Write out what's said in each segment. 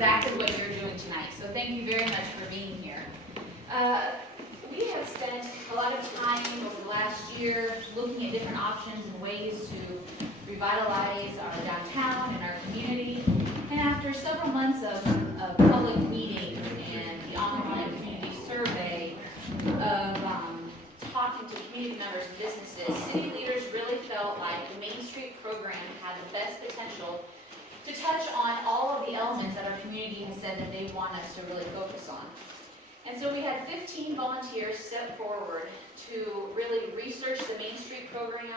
exactly what you're doing tonight. So thank you very much for being here. We have spent a lot of time over the last year looking at different options and ways to revitalize our downtown and our community. And after several months of public meetings and the online community survey of talking to community members and businesses, city leaders really felt like the Main Street program had the best potential to touch on all of the elements that our community has said that they want us to really focus on. And so we had 15 volunteers step forward to really research the Main Street program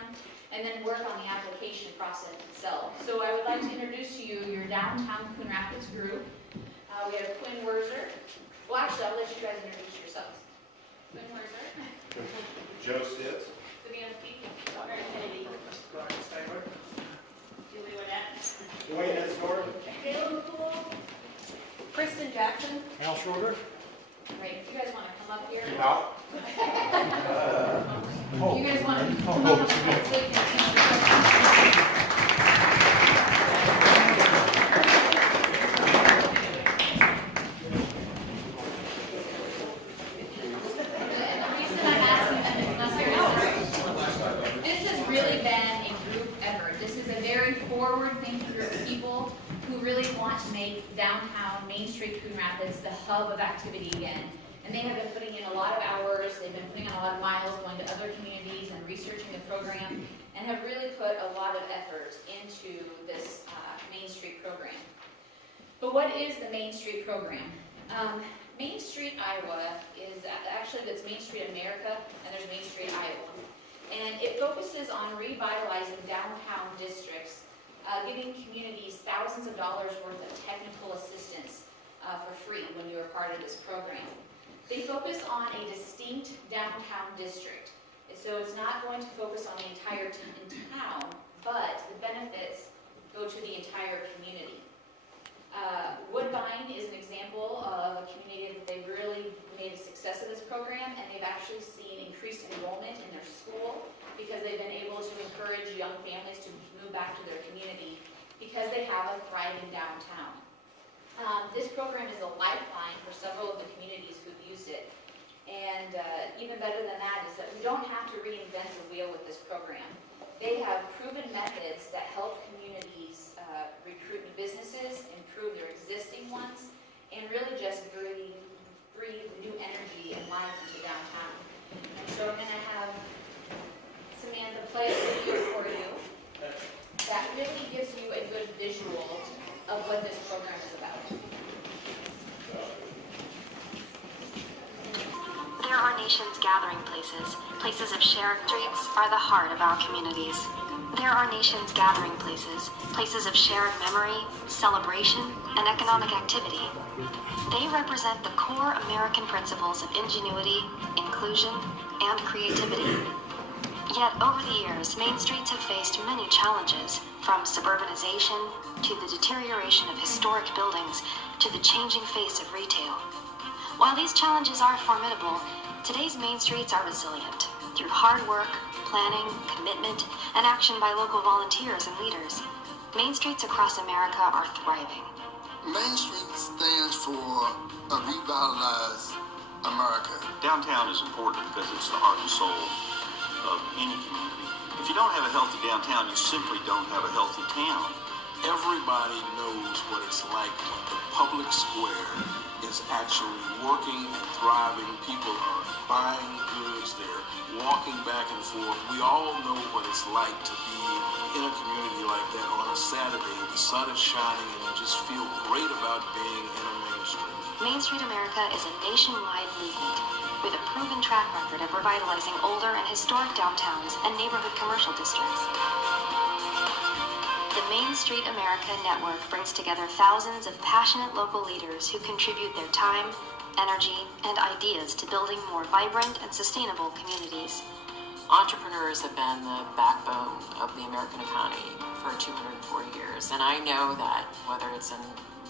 and then work on the application process itself. So I would like to introduce to you your Downtown Coon Rapids group. We have Quinn Werzer. Well, actually, I'll let you guys introduce yourselves. Quinn Werzer. Joe Stitz. Savannah Peak. Brian Steinberg. Julie Wadette. Dwayne Esdor. Caleb Poole. Kristen Jackson. Al Schroeder. Great. You guys want to come up here? Out. You guys want to come up here so you can This has really been a group effort. This is a very forward-thinking group of people who really want to make downtown Main Street Coon Rapids the hub of activity again. And they have been putting in a lot of hours, they've been putting in a lot of miles, going to other communities and researching the program, and have really put a lot of effort into this Main Street program. But what is the Main Street program? Main Street Iowa is actually, that's Main Street America, and there's Main Street Iowa. And it focuses on revitalizing downtown districts, giving communities thousands of dollars worth of technical assistance for free when you are part of this program. They focus on a distinct downtown district. So it's not going to focus on the entire town, but the benefits go to the entire community. Woodbine is an example of a community that they've really made a success of this program, and they've actually seen increased enrollment in their school because they've been able to encourage young families to move back to their community because they have a thriving downtown. This program is a lifeline for several of the communities who've used it. And even better than that is that we don't have to reinvent the wheel with this program. They have proven methods that help communities recruit new businesses, improve their existing ones, and really just breathe new energy and life into downtown. And so I'm going to have Samantha play a video for you that really gives you a good visual of what this program is about. There are nations gathering places. Places of shared streets are the heart of our communities. There are nations gathering places. Places of shared memory, celebration, and economic activity. They represent the core American principles of ingenuity, inclusion, and creativity. Yet over the years, main streets have faced many challenges, from suburbanization to the deterioration of historic buildings to the changing face of retail. While these challenges are formidable, today's main streets are resilient. Through hard work, planning, commitment, and action by local volunteers and leaders, main streets across America are thriving. Main Street stands for a revitalized America. Downtown is important because it's the heart and soul of any community. If you don't have a healthy downtown, you simply don't have a healthy town. Everybody knows what it's like when the public square is actually working and thriving. People are buying goods, they're walking back and forth. We all know what it's like to be in a community like that on a Saturday. The sun is shining and you just feel great about being in a Main Street. Main Street America is a nationwide movement with a proven track record of revitalizing older and historic downtowns and neighborhood commercial districts. The Main Street America Network brings together thousands of passionate local leaders who contribute their time, energy, and ideas to building more vibrant and sustainable communities. Entrepreneurs have been the backbone of the American economy for 240 years, and I know that whether it's in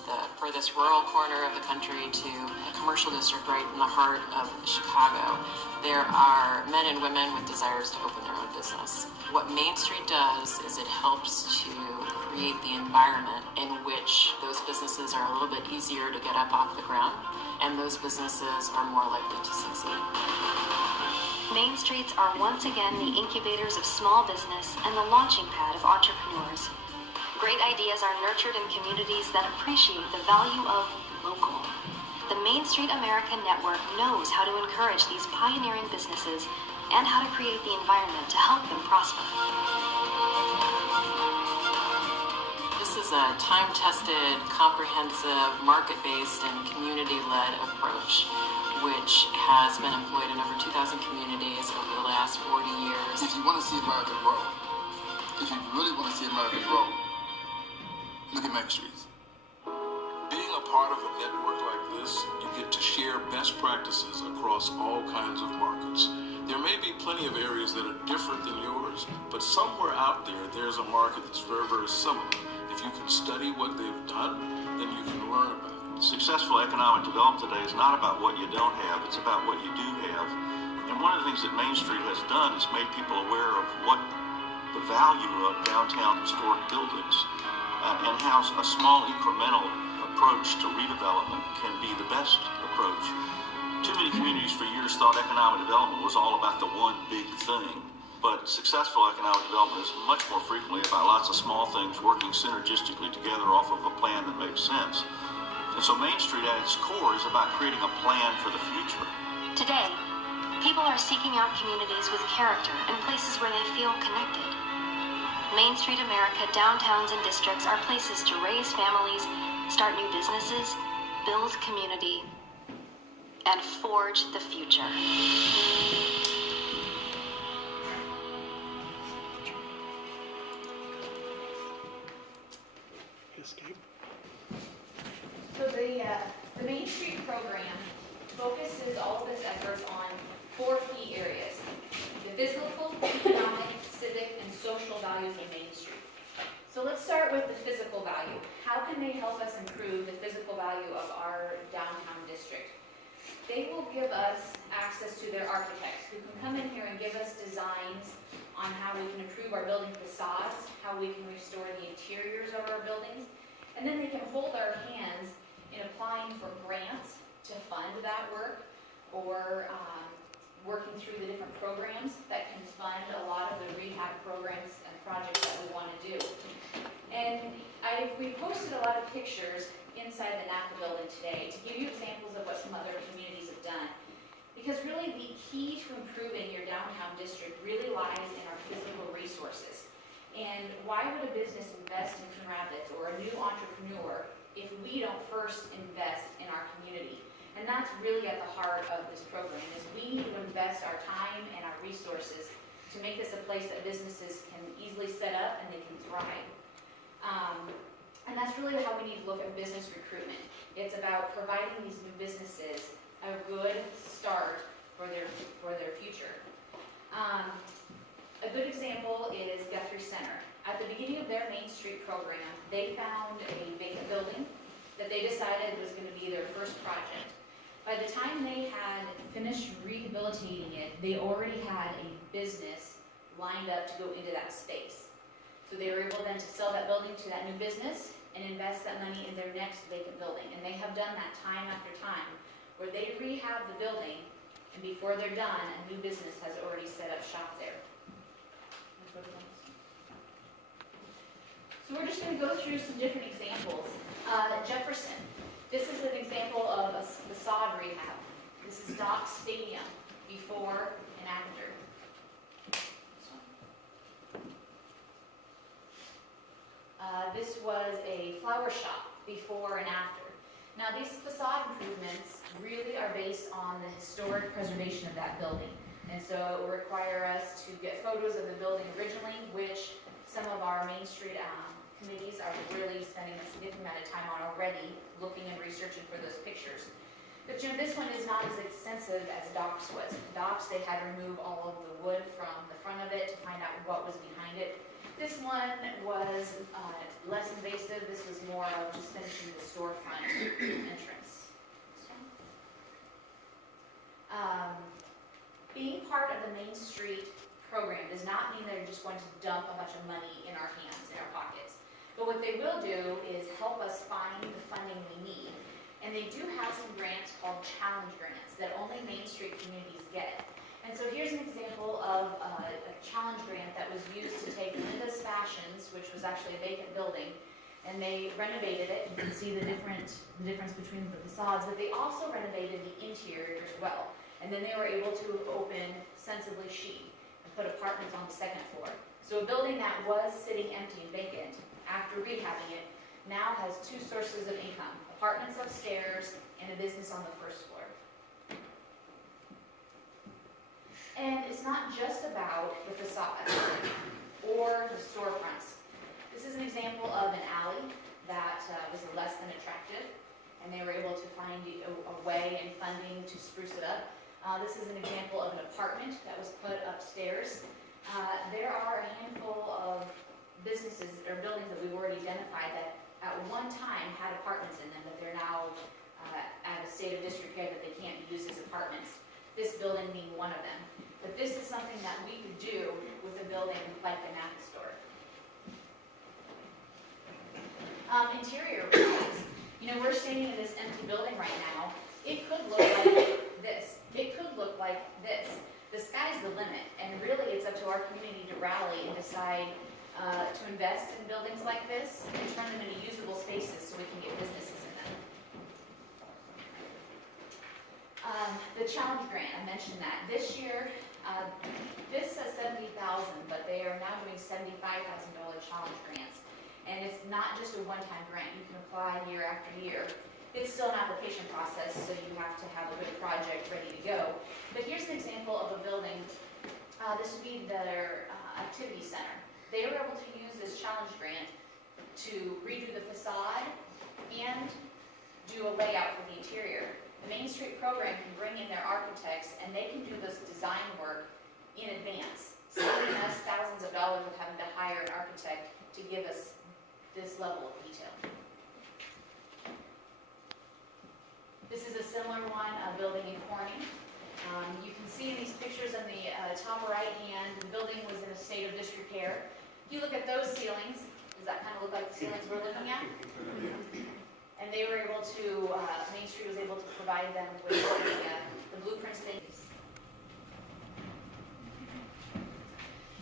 the furthest rural corner of the country to a commercial district right in the heart of Chicago, there are men and women with desires to open their own business. What Main Street does is it helps to create the environment in which those businesses are a little bit easier to get up off the ground, and those businesses are more likely to succeed. Main streets are once again the incubators of small business and the launching pad of entrepreneurs. Great ideas are nurtured in communities that appreciate the value of local. The Main Street America Network knows how to encourage these pioneering businesses and how to create the environment to help them prosper. This is a time-tested, comprehensive, market-based, and community-led approach, which has been employed in over 2,000 communities over the last 40 years. If you want to see America grow, if you really want to see America grow, look at Main Streets. Being a part of a network like this, you get to share best practices across all kinds of markets. There may be plenty of areas that are different than yours, but somewhere out there, there's a market that's very, very similar. If you can study what they've done, then you can learn about it. Successful economic development today is not about what you don't have, it's about what you do have. And one of the things that Main Street has done is made people aware of what the value of downtown historic buildings and how a small incremental approach to redevelopment can be the best approach. Too many communities for years thought economic development was all about the one big thing. But successful economic development is much more frequently about lots of small things working synergistically together off of a plan that makes sense. And so Main Street at its core is about creating a plan for the future. Today, people are seeking out communities with character and places where they feel connected. Main Street America downtowns and districts are places to raise families, start new businesses, build community, and forge the future. So the Main Street program focuses all of its efforts on 4 key areas: the physical, economic, civic, and social values of Main Street. So let's start with the physical value. How can they help us improve the physical value of our downtown district? They will give us access to their architects who can come in here and give us designs on how we can improve our building facades, how we can restore the interiors of our buildings, and then they can hold our hands in applying for grants to fund that work, or working through the different programs that can fund a lot of the rehab programs and projects that we want to do. And we posted a lot of pictures inside the NAPA building today to give you examples of what some other communities have done. Because really the key to improving your downtown district really lies in our physical resources. And why would a business invest in Coon Rapids or a new entrepreneur if we don't first invest in our community? And that's really at the heart of this program, is we need to invest our time and our resources to make this a place that businesses can easily set up and they can thrive. And that's really how we need to look at business recruitment. It's about providing these new businesses a good start for their future. A good example is Guthrie Center. At the beginning of their Main Street program, they found a vacant building that they decided was going to be their first project. By the time they had finished rehabilitating it, they already had a business lined up to go into that space. So they were able then to sell that building to that new business and invest that money in their next vacant building. And they have done that time after time, where they rehab the building, and before they're done, a new business has already set up shop there. So we're just going to go through some different examples. Jefferson. This is an example of a facade rehab. This is Dock Stadium, before and after. This was a flower shop, before and after. Now these facade improvements really are based on the historic preservation of that building. And so it will require us to get photos of the building originally, which some of our Main Street committees are really spending a significant amount of time on already, looking and researching for those pictures. But this one is not as extensive as Docks was. Docks, they had to remove all of the wood from the front of it to find out what was behind it. This one was less invasive. This was more of just finishing the storefront entrance. Being part of the Main Street program does not mean they're just going to dump a bunch of money in our hands, in our pockets. But what they will do is help us find the funding we need. And they do have some grants called challenge grants that only Main Street communities get. And so here's an example of a challenge grant that was used to take Linda's Fashions, which was actually a vacant building, and they renovated it. You can see the difference between the facades, but they also renovated the interior as well. And then they were able to open Sensibly Chic and put apartments on the second floor. So a building that was sitting empty and vacant after rehabbing it now has two sources of income: apartments upstairs and a business on the first floor. And it's not just about the facade or the storefronts. This is an example of an alley that was less than attractive, and they were able to find a way and funding to spruce it up. This is an example of an apartment that was put upstairs. There are a handful of businesses or buildings that we've already identified that at one time had apartments in them, but they're now at a state of disrepair that they can't be used as apartments. This building being one of them. But this is something that we could do with a building like the Napa store. Interior wise, we're standing in this empty building right now. It could look like this. It could look like this. The sky's the limit, and really it's up to our community to rally and decide to invest in buildings like this and turn them into usable spaces so we can get businesses in them. The challenge grant, I mentioned that. This year, this says $70,000, but they are now doing $75,000 challenge grants. And it's not just a one-time grant. You can apply year after year. It's still an application process, so you have to have a good project ready to go. But here's an example of a building. This would be their activity center. They were able to use this challenge grant to redo the facade and do a layout for the interior. The Main Street program can bring in their architects, and they can do this design work in advance, saving us thousands of dollars of having to hire an architect to give us this level of detail. This is a similar one, a building in Corning. You can see in these pictures on the top right hand, the building was in a state of disrepair. If you look at those ceilings, does that kind of look like the ceilings we're looking at? And they were able to, Main Street was able to provide them with the blueprints they used.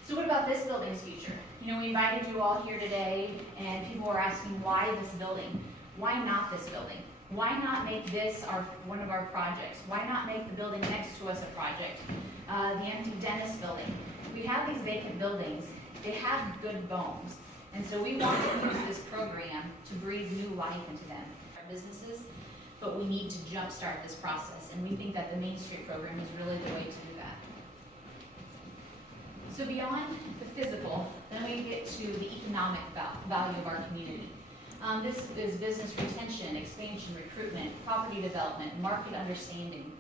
So what about this building's future? We invited you all here today, and people were asking, why this building? Why not this building? Why not make this one of our projects? Why not make the building next to us a project? The empty dentist building. We have these vacant buildings. They have good bones. And so we want to use this program to breathe new life into them, our businesses, but we need to jumpstart this process. And we think that the Main Street program is really the way to do that. So beyond the physical, then we get to the economic value of our community. This is business retention, expansion, recruitment, property development, market understanding.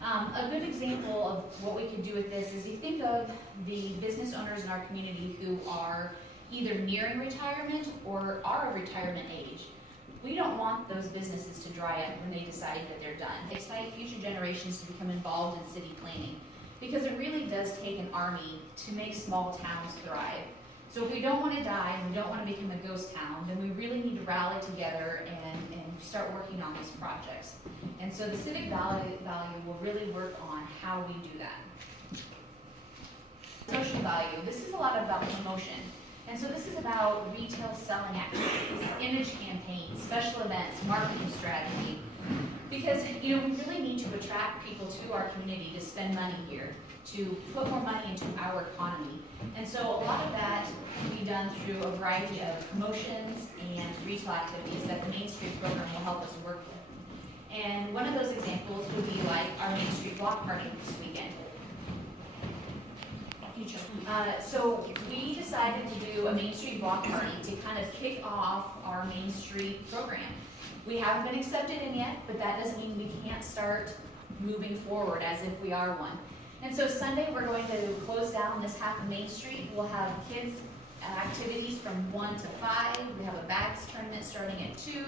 A good example of what we could do with this is you think of the business owners in our community who are either nearing retirement or are of retirement age. We don't want those businesses to dry up when they decide that they're done. Excite future generations to become involved in city planning, because it really does take an army to make small towns thrive. So if we don't want to die and we don't want to become a ghost town, then we really need to rally together and start working on these projects. And so the civic value will really work on how we do that. Social value. This is a lot about promotion. And so this is about retail selling activities, image campaigns, special events, marketing strategy. Because we really need to attract people to our community to spend money here, to put more money into our economy. And so a lot of that can be done through a variety of promotions and retail activities that the Main Street program will help us work with. And one of those examples would be like our Main Street block party this weekend. So we decided to do a Main Street block party to kind of kick off our Main Street program. We haven't been accepted in yet, but that doesn't mean we can't start moving forward as if we are one. And so Sunday we're going to close down this half of Main Street. We'll have kids activities from 1 to 5. We have a bags tournament starting at 2.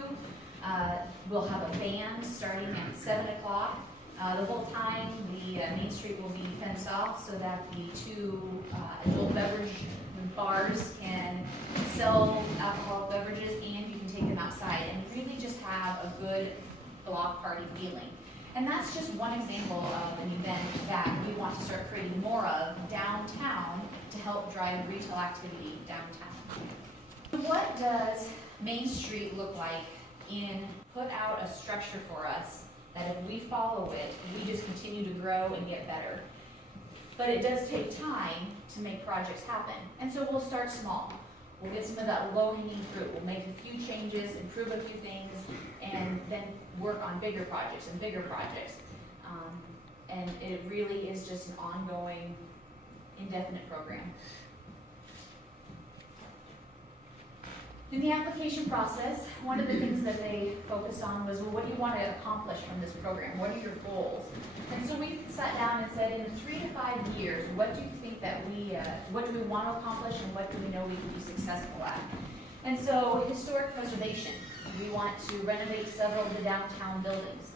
We'll have a band starting at 7 o'clock. The whole time the Main Street will be fenced off so that the two adult beverage the bars can sell alcoholic beverages and you can take them outside and really just have a good block party feeling. And that's just one example of an event that we want to start creating more of downtown to help drive retail activity downtown. What does Main Street look like put out a structure for us that if we follow it, we just continue to grow and get better. But it does take time to make projects happen. And so we'll start small. We'll get some of that low-hanging fruit. We'll make a few changes, improve a few things, and then work on bigger projects and bigger projects. And it really is just an ongoing, indefinite program. In the application process, one of the things that they focused on was, well, what do you want to accomplish from this program? What are your goals? And so we sat down and said, in 3 to 5 years, what do you think that what do we want to accomplish and what do we know we can be successful at? And so historic preservation, we want to renovate several of the downtown buildings.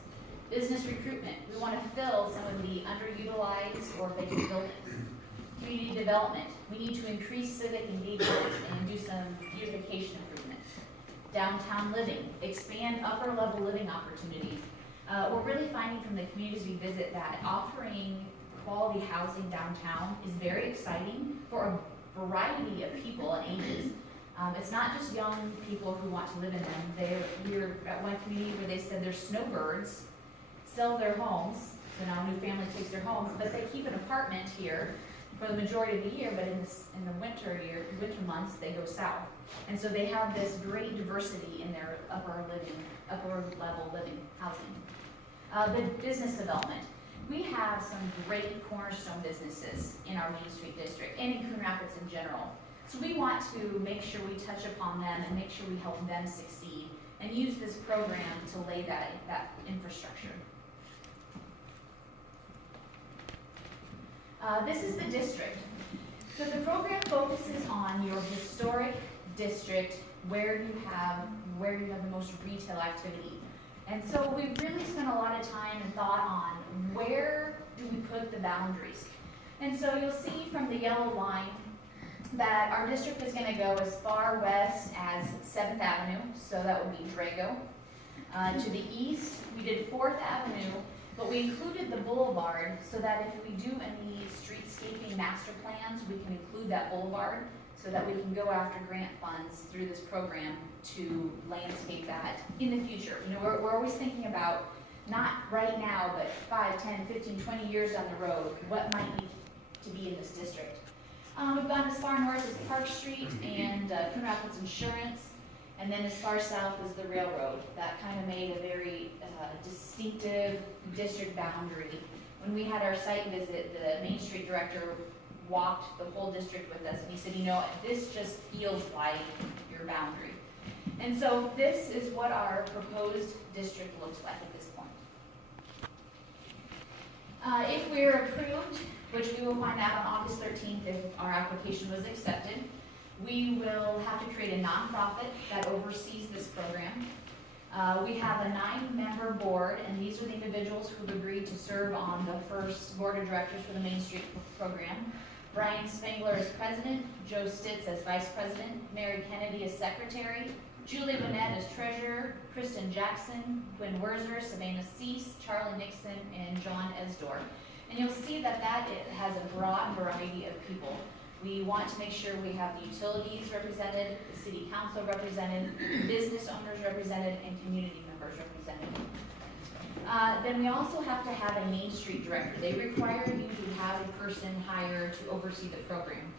Business recruitment, we want to fill some of the underutilized or vacant buildings. Community development, we need to increase civic engagement and do some beautification improvements. Downtown living, expand upper level living opportunities. We're really finding from the communities we visit that offering quality housing downtown is very exciting for a variety of people and ages. It's not just young people who want to live in them. We were at one community where they said their snowbirds sell their homes, so now a new family takes their homes, but they keep an apartment here for the majority of the year, but in the winter months, they go south. And so they have this great diversity in their upper level living housing. The business development. We have some great cornerstone businesses in our Main Street district and in Coon Rapids in general. So we want to make sure we touch upon them and make sure we help them succeed and use this program to lay that infrastructure. This is the district. So the program focuses on your historic district where you have the most retail activity. And so we've really spent a lot of time and thought on where do we put the boundaries. And so you'll see from the yellow line that our district is going to go as far west as 7th Avenue, so that would be Drago. To the east, we did 4th Avenue, but we included the boulevard so that if we do any streetscaping master plans, we can include that boulevard so that we can go after grant funds through this program to landscape that in the future. You know, we're always thinking about, not right now, but 5, 10, 15, 20 years down the road, what might need to be in this district. We've gone as far north as Park Street and Coon Rapids Insurance, and then as far south as the railroad. That kind of made a very distinctive district boundary. When we had our site visit, the Main Street director walked the whole district with us, and he said, you know, this just feels like your boundary. And so this is what our proposed district looks like at this point. If we're approved, which we will find out on August 13th if our application was accepted, we will have to create a nonprofit that oversees this program. We have a 9-member board, and these are the individuals who have agreed to serve on the first board of directors for the Main Street program. Brian Spangler is president, Joe Stitz as vice president, Mary Kennedy as secretary, Julie Bonnet as treasurer, Kristen Jackson, Gwen Werzer, Savannah Cease, Charlie Nixon, and John Esdor. And you'll see that it has a broad variety of people. We want to make sure we have the utilities represented, the city council represented, business owners represented, and community members represented. Then we also have to have a Main Street director. They require you to have a person hired to oversee the program.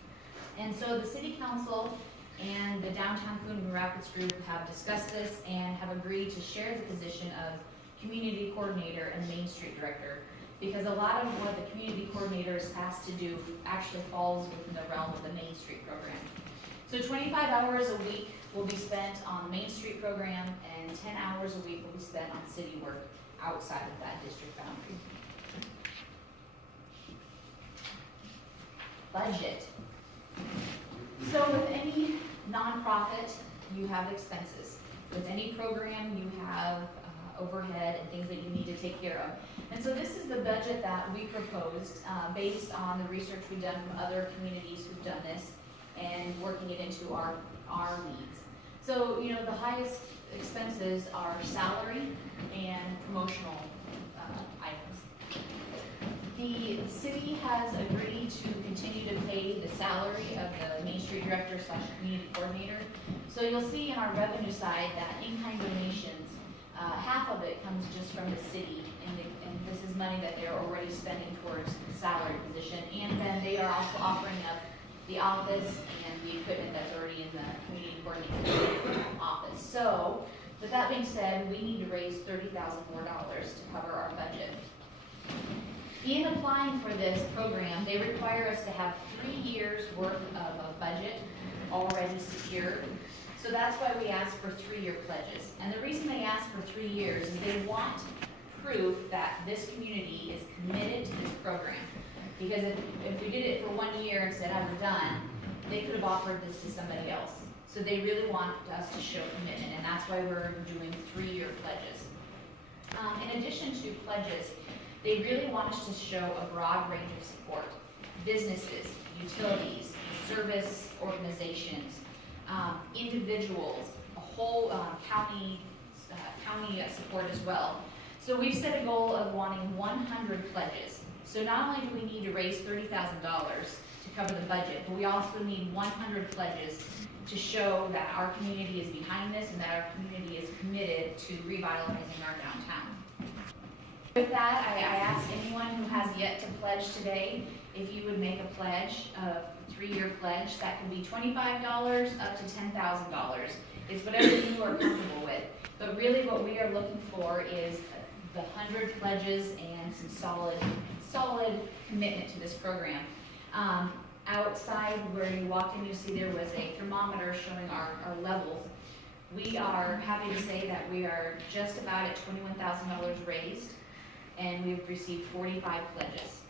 And so the city council and the Downtown Coon Rapids group have discussed this and have agreed to share the position of community coordinator and Main Street director, because a lot of what the community coordinator is asked to do actually falls within the realm of the Main Street program. So 25 hours a week will be spent on the Main Street program, and 10 hours a week will be spent on city work outside of that district boundary. Budget. So with any nonprofit, you have expenses. With any program, you have overhead and things that you need to take care of. And so this is the budget that we proposed based on the research we've done from other communities who've done this. and working it into our needs. So, you know, the highest expenses are salary and promotional items. The city has agreed to continue to pay the salary of the Main Street Director / Community Coordinator. So you'll see on our revenue side that in-kind donations, half of it comes just from the city, and this is money that they're already spending towards the salary position, and then they are also offering up the office and the equipment that's already in the Community Coordinator office. So, with that being said, we need to raise $30,000 more to cover our budget. In applying for this program, they require us to have 3 years worth of a budget already secured. So that's why we ask for 3-year pledges. And the reason they ask for 3 years is they want proof that this community is committed to this program. Because if we did it for 1 year and said, oh, we're done, they could have offered this to somebody else. So they really want us to show commitment, and that's why we're doing 3-year pledges. In addition to pledges, they really want us to show a broad range of support. Businesses, utilities, service organizations, individuals, a whole county support as well. So we've set a goal of wanting 100 pledges. So not only do we need to raise $30,000 to cover the budget, but we also need 100 pledges to show that our community is behind this and that our community is committed to revitalizing our downtown. With that, I ask anyone who has yet to pledge today, if you would make a pledge, a 3-year pledge, that can be $25 up to $10,000. It's whatever you are comfortable with. But really what we are looking for is the 100 pledges and some solid commitment to this program. Outside where you walked in, you see there was a thermometer showing our levels. We are happy to say that we are just about at $21,000 raised, and we've received 45 pledges.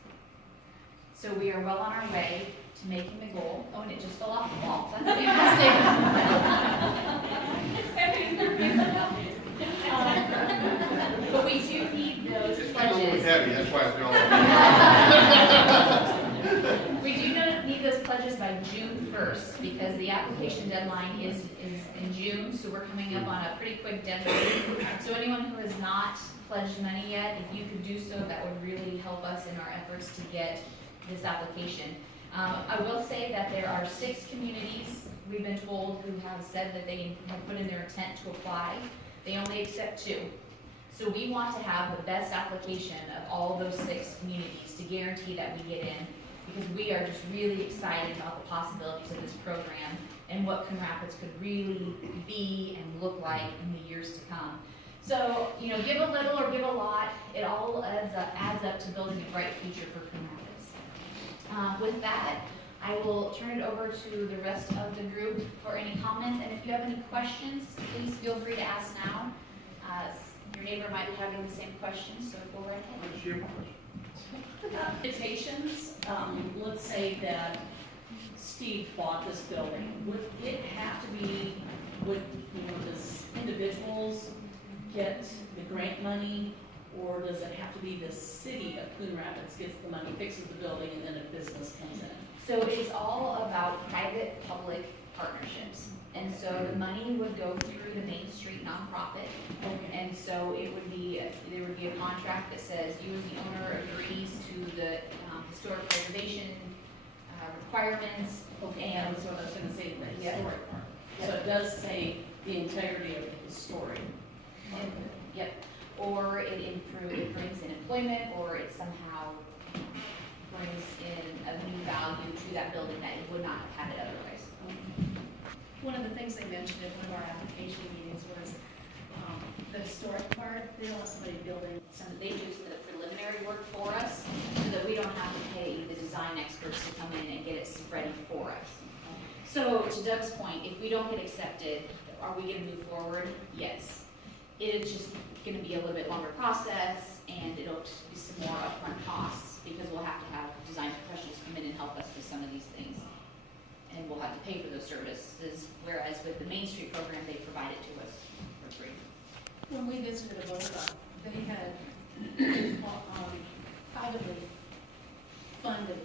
So we are well on our way to making the goal. Oh, and it just fell off the wall. That's fantastic. But we do need those It's pledges. heavy, that's why it's going. We do need those pledges by June 1st, because the application deadline is in June, so we're coming up on a pretty quick deadline. So anyone who has not pledged money yet, if you could do so, that would really help us in our efforts to get this application. I will say that there are 6 communities, we've been told, who have said that they have put in their intent to apply. They only accept 2. So we want to have the best application of all those 6 communities to guarantee that we get in, because we are just really excited about the possibilities of this program and what Coon Rapids could really be and look like in the years to come. So, you know, give a little or give a lot, it all adds up to building a bright future for Coon Rapids. With that, I will turn it over to the rest of the group for any comments, and if you have any questions, please feel free to ask now. Your neighbor might be having the same questions, so go right ahead. Invitations, let's say that Steve bought this building, would it have to be, does individuals get the grant money, or does it have to be the city of Coon Rapids gets the money, fixes the building, and then a business comes in? So it's all about private-public partnerships. And so the money would go through the Main Street nonprofit. And so there would be a contract that says you as the owner agrees to the historic preservation requirements. Okay, And that's what I was gonna say, the Yeah. historic part. So it does say the integrity of the historic. Yep, or it brings in employment, or it somehow brings in a new value to that building that it would not have had it otherwise. One of the things they mentioned at one of our application meetings was the historic part. They don't want somebody building. So they do the preliminary work for us, so that we don't have to pay the design experts to come in and get it ready for us. So to Doug's point, if we don't get accepted, are we gonna move forward? Yes. It is just gonna be a little bit longer process, and it'll just be some more upfront costs, because we'll have to have design professionals come in and help us with some of these things. And we'll have to pay for those services, whereas with the Main Street program, they provide it to us for free. When we visited Avoca, they had privately funded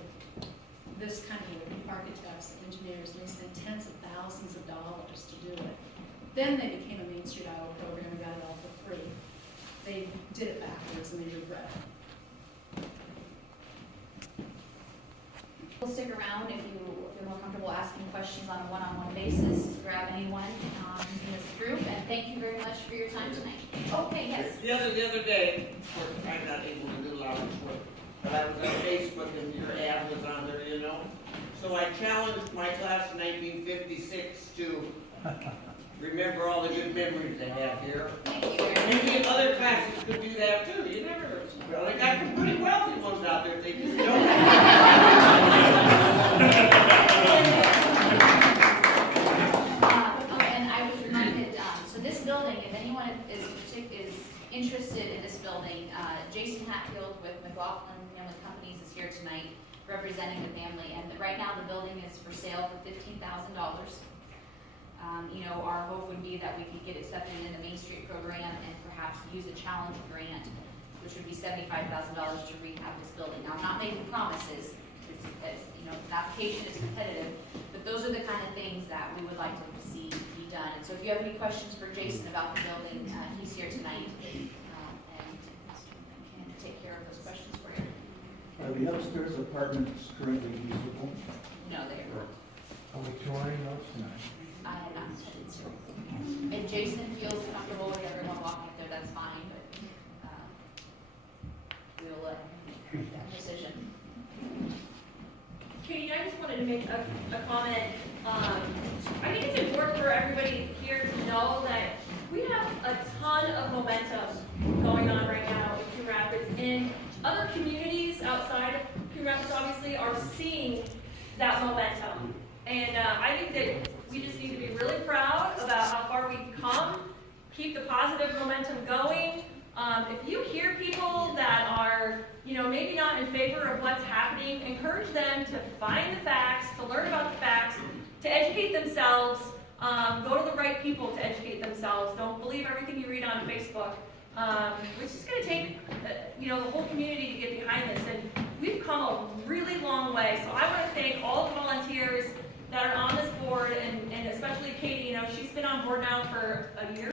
this kind of architects, engineers, they spent tens of thousands of dollars to do it. Then they became a Main Street Iowa program and got it all for free. They did it backwards and they regret it. We'll stick around if you feel more comfortable asking questions on a one-on-one basis. Grab anyone in this group, and thank you very much for your time tonight. Okay, yes. The other day, of course, I'm not able to do loud work, but I was on Facebook and your ad was on there, you know? So I challenged my class in 1956 to remember all the good memories they have here. Thank you very much. Maybe other classes could do that too, you never know. Well, they got some pretty wealthy ones out there, they just don't. And I was reminded, so this building, if anyone is interested in this building, Jason Hatfield with McLaughlin Family Companies is here tonight representing the family. And right now the building is for sale for $15,000. You know, our hope would be that we could get accepted in the Main Street program and perhaps use a challenge grant, which would be $75,000 to rehab this building. Now, I'm not making promises, you know, the application is competitive, but those are the kind of things that we would like to see be done. And so if you have any questions for Jason about the building, he's here tonight and can take care of those questions for you. Are the upstairs apartments currently usable? No, they are. Are we touring those tonight? I have not intended to. If Jason feels comfortable with everyone walking up there, that's fine, but we'll let him make that decision. Katie, I just wanted to make a comment. I think it's important for everybody here to know that we have a ton of momentum going on right now in Coon Rapids, and other communities outside of Coon Rapids obviously are seeing that momentum. And I think that we just need to be really proud about how far we've come, keep the positive momentum going. If you hear people that are, you know, maybe not in favor of what's happening, encourage them to find the facts, to learn about the facts, to educate themselves, go to the right people to educate themselves. Don't believe everything you read on Facebook. It's just going to take, you know, the whole community to get behind this, and we've come a really long way. So I want to thank all the volunteers that are on this board, and especially Katie. You know, she's been on board now for a year.